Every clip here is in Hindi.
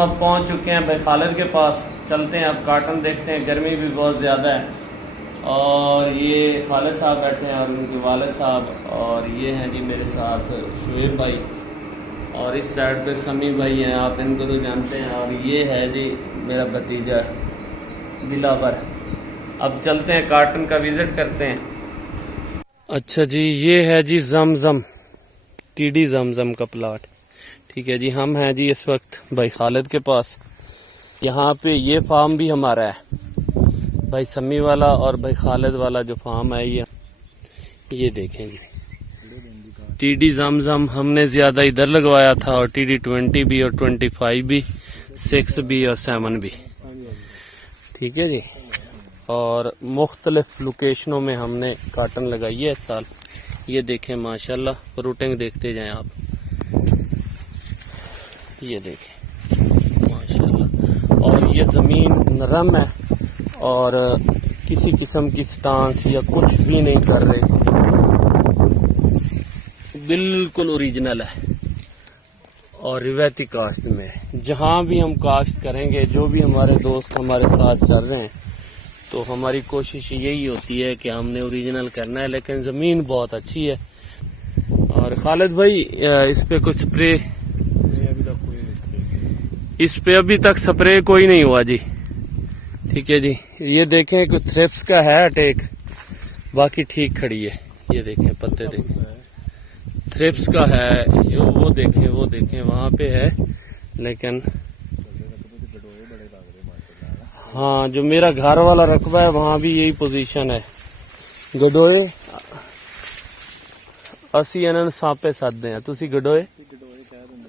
हम अब पहुंच चुके हैं भाई खालिद के पास। चलते हैं अब कार्टन देखते हैं, गर्मी भी बहुत ज़्यादा है। और ये खालिद साहब बैठे हैं और उनके वालिद साहब, और ये हैं जी मेरे साथ शुएब भाई, और इस साइड पे समी भाई हैं, आप इनको तो जानते हैं। और ये है जी मेरा भतीजा दिलावर। अब चलते हैं कार्टन का विज़िट करते हैं। अच्छा जी, ये है जी जमजम, टीडी जमजम का प्लाट। ठीक है जी, हम हैं जी इस वक्त भाई खालिद के पास। यहाँ पे ये फार्म भी हमारा है, भाई समी वाला और भाई खालिद वाला जो फार्म है ये देखें जी। टीडी जमजम हमने ज्यादा इधर लगवाया था, और टीडी 20 भी और 25 भी, 6 भी और 7 भी। ठीक है जी, और मुख्तलिफ लोकेशनों में हमने कार्टन लगाई है इस साल। ये देखें माशाल्लाह, फ्रूटिंग देखते जाएं आप। ये देखें माशाल्लाह, और ये ज़मीन नरम है और किसी किस्म की स्टांस या कुछ भी नहीं कर रहे, बिल्कुल ओरिजिनल है और रिवायती काश्त में है। जहाँ भी हम काश्त करेंगे, जो भी हमारे दोस्त हमारे साथ चल रहे हैं, तो हमारी कोशिश यही होती है कि हमने ओरिजिनल करना है, लेकिन ज़मीन बहुत अच्छी है। और खालिद भाई इस पे कुछ स्प्रे, इस पे अभी तक स्प्रे कोई नहीं हुआ जी। ठीक है जी, ये देखें कुछ थ्रिप्स का है अटैक, बाकी ठीक खड़ी है। ये देखें पत्ते देखें, थ्रिप्स का है, वो देखें वहाँ पे है, लेकिन हाँ जो मेरा घर वाला रकबा है वहाँ भी यही पोजीशन है। गडोए असी अनन सापे साधे हैं, तुसी गडोए।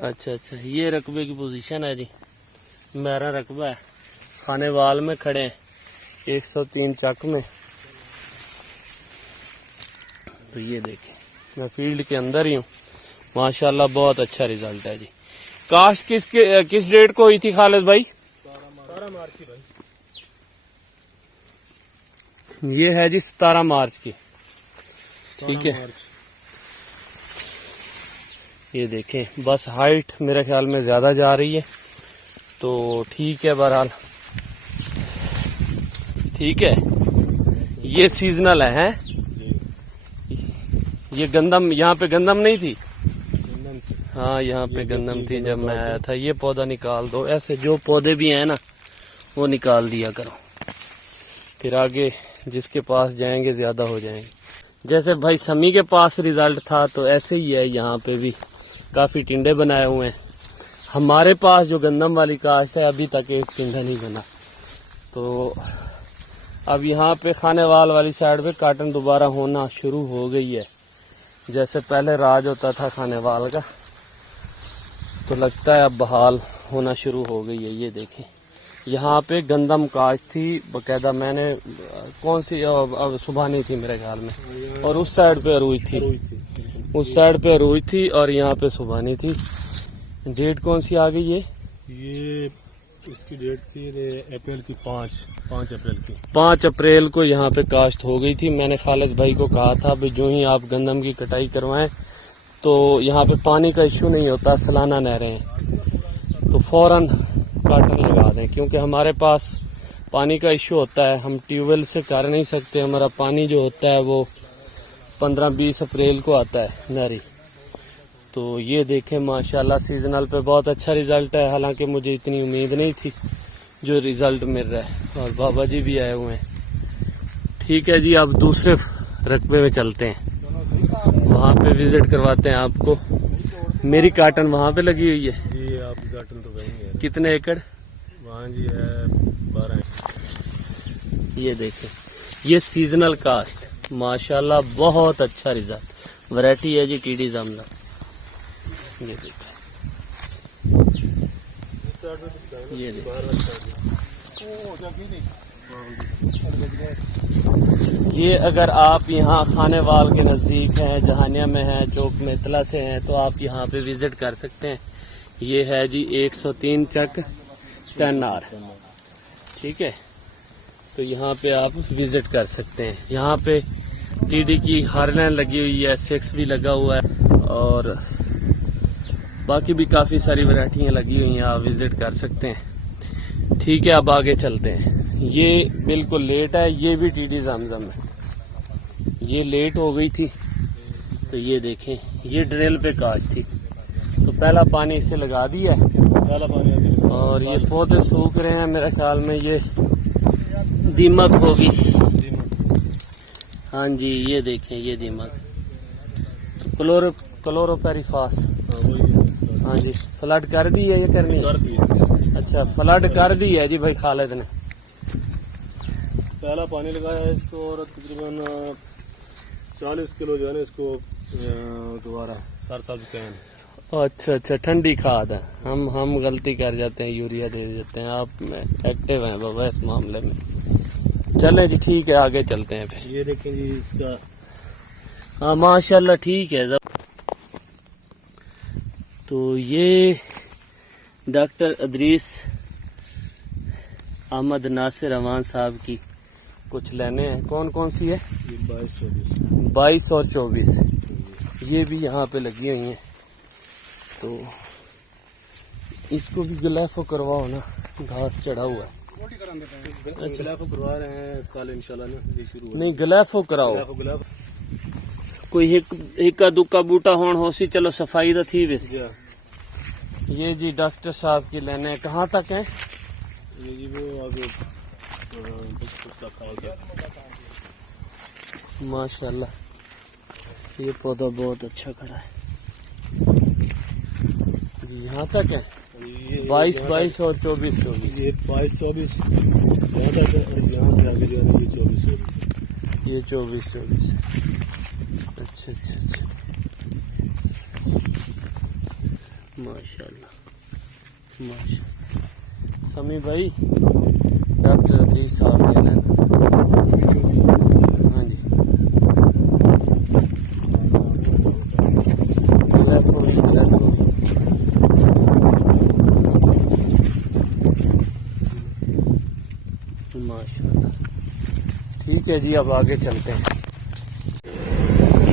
अच्छा अच्छा, ये रकबे की पोजीशन है जी, मेरा रकबा है। खाने वाल में खड़े हैं 103 चक में। तो ये देखें, मैं फील्ड के अंदर ही हूँ, माशाल्लाह बहुत अच्छा रिजल्ट है जी। काश्त किस डेट को हुई थी खालिद भाई? 17 मार्च की भाई। ये है जी 17 मार्च की। ठीक है, ये देखें, बस हाइट मेरे ख्याल में ज्यादा जा रही है, तो ठीक है, बहरहाल ठीक है। ये सीजनल है, ये गंदम, यहाँ पे गंदम नहीं थी। हाँ यहाँ पे गंदम थी जब मैं आया था। ये पौधा निकाल दो, ऐसे जो पौधे भी हैं ना वो निकाल दिया करो, फिर आगे जिसके पास जाएंगे ज्यादा हो जाएंगे। जैसे भाई समी के पास रिजल्ट था, तो ऐसे ही है, यहाँ पे भी काफी टिंडे बनाए हुए हैं। हमारे पास जो गंदम वाली काश्त है, अभी तक एक टिंडा नहीं बना। तो अब यहाँ पे खानेवाल वाली साइड पे कार्टन दोबारा होना शुरू हो गई है। जैसे पहले राज होता था खानेवाल का, तो लगता है अब बहाल होना शुरू हो गई है। ये देखें, यहाँ पे गंदम काश्त थी बकायदा, मैंने कौन सी अब सुबहानी थी मेरे ख्याल में, और उस साइड पे रुई थी, उस साइड पे रुई थी और यहाँ पे सुबहानी थी। डेट कौन सी आ गई है? ये इसकी डेट थी अप्रैल की 5 अप्रैल की। 5 अप्रैल को यहाँ पे काश्त हो गई थी। मैंने खालिद भाई को कहा था भाई जो ही आप गंदम की कटाई करवाएं, तो यहाँ पे पानी का इश्यू नहीं होता, सालाना नहरें हैं, तो फौरन कार्टन लगा दें, क्योंकि हमारे पास पानी का इश्यू होता है, हम ट्यूबवेल से कर नहीं सकते। हमारा पानी जो होता है वो 15-20 अप्रैल को आता है नहरी। तो ये देखें माशाल्लाह सीजनल पे बहुत अच्छा रिजल्ट है, हालांकि मुझे इतनी उम्मीद नहीं थी जो रिजल्ट मिल रहा है। और बाबा जी भी आए हुए हैं। ठीक है जी, अब दूसरे रकबे में चलते हैं, वहाँ पे विजिट करवाते हैं आपको। मेरी कार्टन वहाँ पे लगी हुई है जी, आपकी कार्टन तो वही है। कितने एकड़? वहाँ जी है 12। ये देखें, ये सीजनल काश्त, माशाल्लाह बहुत अच्छा रिजल्ट, वैरायटी है जी टीडी जमजम। ये देखें, ये ये अगर आप यहाँ खानेवाल के नज़दीक हैं, जहानिया में हैं, चौक में इतला से हैं, तो आप यहाँ पे विजिट कर सकते हैं। ये है जी 103 चक 10 आर। ठीक है, तो यहाँ पे आप विजिट कर सकते हैं। यहाँ पे टीडी की हार्लेन लगी हुई है, 6 भी लगा हुआ है, और बाकी भी काफ़ी सारी वैरायटियाँ लगी हुई हैं, आप विज़िट कर सकते हैं। ठीक है, अब आगे चलते हैं। ये बिल्कुल लेट है, ये भी टीडी जमजम है। ये लेट हो गई थी तो ये देखें, ये ड्रिल पे काश थी तो पहला पानी इसे लगा दिया है, पहला पानी और ये पौधे सूख रहे हैं। मेरे ख्याल में ये दीमक होगी। हाँ जी, ये देखें, ये दीमक तो क्लोरोपेरिफास। हाँ जी, फ्लड कर दी है, ये करनी है। अच्छा, फ्लड कर दी है जी भाई खालिद ने। पहला पानी लगाया है इसको और तकरीबन 40 किलो जो है ना इसको दोबारा सरसब्ज कैन। अच्छा अच्छा, ठंडी खाद है। हम गलती कर जाते हैं, यूरिया दे देते हैं। आप एक्टिव हैं बाबा इस मामले में। चलें जी, ठीक है, आगे चलते हैं फिर। ये देखें जी इसका, हाँ माशाल्लाह ठीक है। तो ये डॉक्टर अदरीस अहमद नासिर अमान साहब की कुछ लेने हैं। कौन कौन सी है? ये 22 और 24 ये भी यहाँ पे लगी हुई हैं। तो इसको भी गिलाफो करवाओ ना, घास चढ़ा हुआ है। अच्छा, करवा रहे हैं कल इंशाल्लाह ना शुरू। नहीं, गिलाफो कराओ। कोई हिक्का दुक्का बूटा होन होसी, चलो सफाई तो थी वैसे। ये जी डॉक्टर साहब की लेने कहाँ तक है? ये जी वो आगे माशाल्लाह, ये पौधा बहुत अच्छा खड़ा है जी। यहाँ तक है 22 और 24। ये 22-24 यहाँ तक है, और यहाँ से आगे जो है ना ये 24। ये 24 है। अच्छा अच्छा अच्छा, माशाल्लाह माशाल्लाह। समी भाई, डॉक्टर अदरीस साहब ने लेना। हाँ जी, माशाल्लाह ठीक है जी। अब आगे चलते हैं।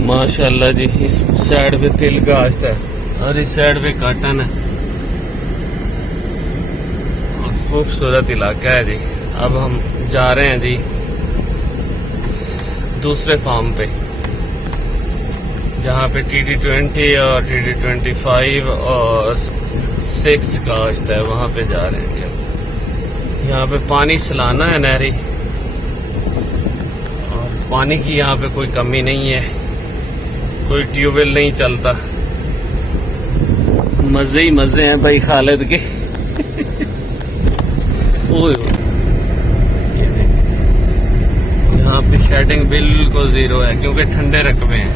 माशाल्लाह जी, इस साइड पे तिल का आस्ता है और इस साइड पे काटन है। खूबसूरत इलाका है जी। अब हम जा रहे हैं जी दूसरे फार्म पे, जहाँ पे TD20 और TD25 और 6 का आस्ता है, वहाँ पे जा रहे हैं जी। यहाँ पे पानी सलाना है नहरी, और पानी की यहाँ पे कोई कमी नहीं है, कोई ट्यूबवेल नहीं चलता। मजे ही मजे हैं भाई खालिद के। यहाँ पे शेडिंग बिल्कुल जीरो है क्योंकि ठंडे रकबे हैं।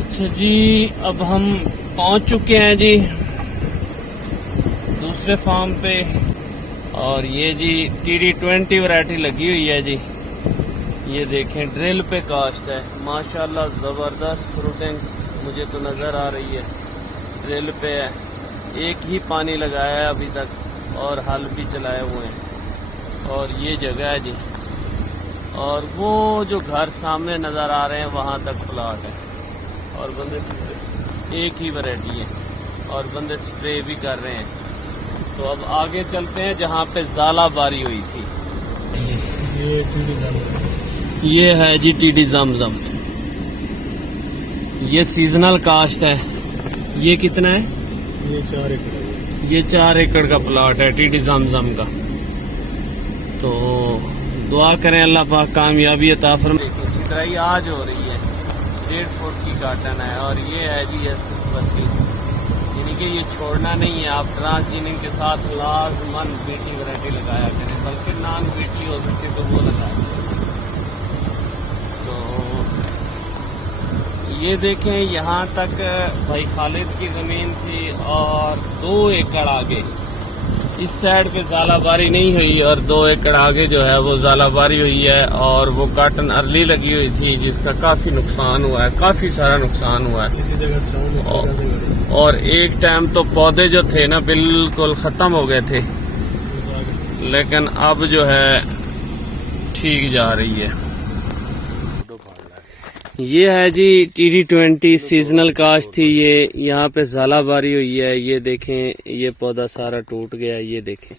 अच्छा जी, अब हम पहुंच चुके हैं जी दूसरे फार्म पे, और ये जी TD20 वैरायटी लगी हुई है जी। ये देखें, ड्रिल पे कास्ट है। माशाल्लाह जबरदस्त फ्रूटिंग मुझे तो नजर आ रही है। ड्रिल पे है, एक ही पानी लगाया है अभी तक और हल भी चलाए हुए हैं। और ये जगह है जी, और वो जो घर सामने नजर आ रहे हैं वहां तक प्लाट है, और बंदे एक ही वैरायटी है और बंदे स्प्रे भी कर रहे हैं। तो अब आगे चलते हैं जहाँ पे ज़ाला बारी हुई थी। ये है जी TD जमजम। ये सीजनल काश्त है। ये कितना है? ये 4 एकड़। ये 4 एकड़ का प्लॉट है TD जमजम का। तो दुआ करें अल्लाह पाक कामयाबी अता फरमाए। चितराई आज हो रही है, 1.5 फुट की काटन है, और ये है जी SS 32। यानी कि ये छोड़ना नहीं है। आप ट्रांसजीनिंग के साथ लाजमन बीटी वैरायटी लगाया करें, बल्कि नॉन बीटी हो सकती तो वो लगाया। तो ये देखें, यहाँ तक भाई खालिद की ज़मीन थी, और 2 एकड़ आगे इस साइड पे ज़ालाबारी नहीं हुई, और 2 एकड़ आगे जो है वो ज़ालाबारी हुई है, और वो काटन अर्ली लगी हुई थी जिसका काफ़ी नुकसान हुआ है, काफ़ी सारा नुकसान हुआ है। और एक टाइम तो पौधे जो थे ना बिल्कुल ख़त्म हो गए थे, लेकिन अब जो है ठीक जा रही है। ये है जी TD20 सीजनल काश थी। ये यहाँ पे ज़ालाबारी हुई है। ये देखें, ये पौधा सारा टूट गया, ये देखें,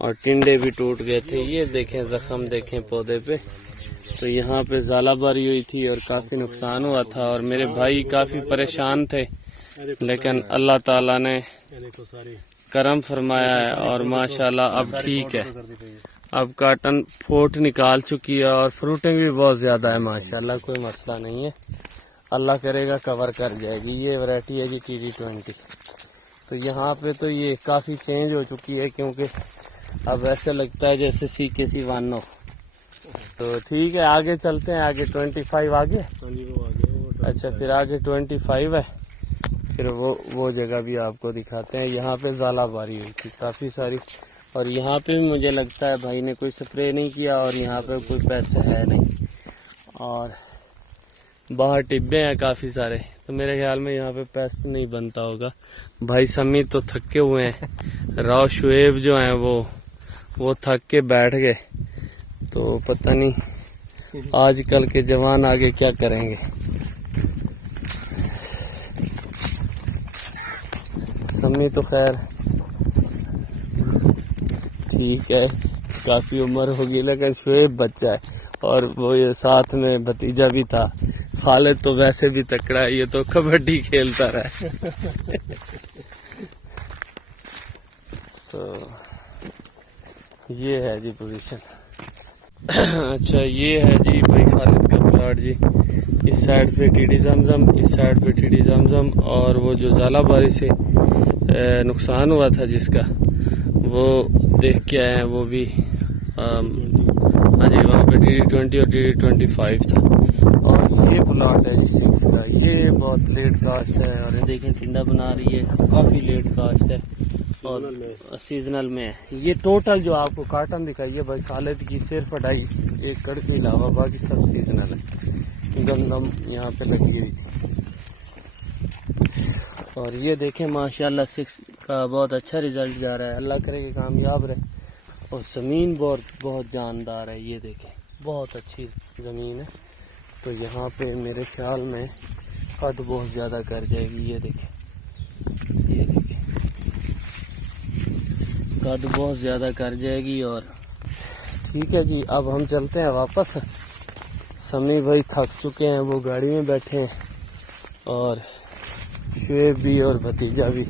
और टिंडे भी टूट गए थे। ये देखें जख्म देखें पौधे पे। तो यहाँ पे ज़ालाबारी हुई थी और काफ़ी नुकसान हुआ था और मेरे भाई काफ़ी परेशान थे, लेकिन अल्लाह ताला ने करम फरमाया है और माशाल्लाह अब ठीक है। अब काटन फोट निकाल चुकी है और फ्रूटिंग भी बहुत ज़्यादा है माशाल्लाह, कोई मसला नहीं है। अल्लाह करेगा कवर कर जाएगी। ये वैरायटी है जी TD20। तो यहाँ पे तो ये काफ़ी चेंज हो चुकी है, क्योंकि अब ऐसे लगता है जैसे CKC1 हो। तो ठीक है, आगे चलते हैं। आगे 25 आगे, अच्छा फिर आगे 25 है, फिर वो जगह भी आपको दिखाते हैं। यहाँ पे ज़ालाबारी हुई थी काफ़ी सारी, और यहाँ पे भी मुझे लगता है भाई ने कोई स्प्रे नहीं किया और यहाँ पे कोई पेस्ट है नहीं, और बाहर टिब्बे हैं काफ़ी सारे। तो मेरे ख्याल में यहाँ पे पेस्ट नहीं बनता होगा। भाई समी तो थके हुए हैं, राव शुएब जो हैं वो थक के बैठ गए। तो पता नहीं आजकल के जवान आगे क्या करेंगे। समी तो खैर ठीक है, काफ़ी उम्र होगी, लेकिन शुएब बच्चा है, और वो ये साथ में भतीजा भी था। खालिद तो वैसे भी तकड़ा है, ये तो कबड्डी खेलता रहा। तो ये है जी पोजीशन। अच्छा ये है जी भाई खालिद का प्लाट जी। इस साइड पे TD जमजम, इस साइड पे TD जमजम, और वो जो ज़ालाबारी से नुकसान हुआ था जिसका, वो देख के आए हैं। वो भी हाँ जी, वहाँ पे TD20 और TD25 था। और ये प्लाट है जी 6 का। ये बहुत लेट कास्ट है, और देखें टिंडा बना रही है, काफ़ी लेट कास्ट है और सीजनल में है। ये टोटल जो आपको कार्टन दिखाई है भाई खालिद की, सिर्फ 2.5 एकड़ के अलावा बाकी सब सीजनल है। गंदम यहाँ पे लगी हुई थी। और ये देखें माशाल्लाह 6 का बहुत अच्छा रिजल्ट जा रहा है। अल्लाह करे कि कामयाब रहे। और ज़मीन बहुत जानदार है। ये देखें बहुत अच्छी ज़मीन है। तो यहाँ पे मेरे ख्याल में कद बहुत ज़्यादा कर जाएगी। ये देखें कद बहुत ज़्यादा कर जाएगी। और ठीक है जी, अब हम चलते हैं वापस। समी भाई थक चुके हैं, वो गाड़ी में बैठे हैं, और शुएब भी और भतीजा भी।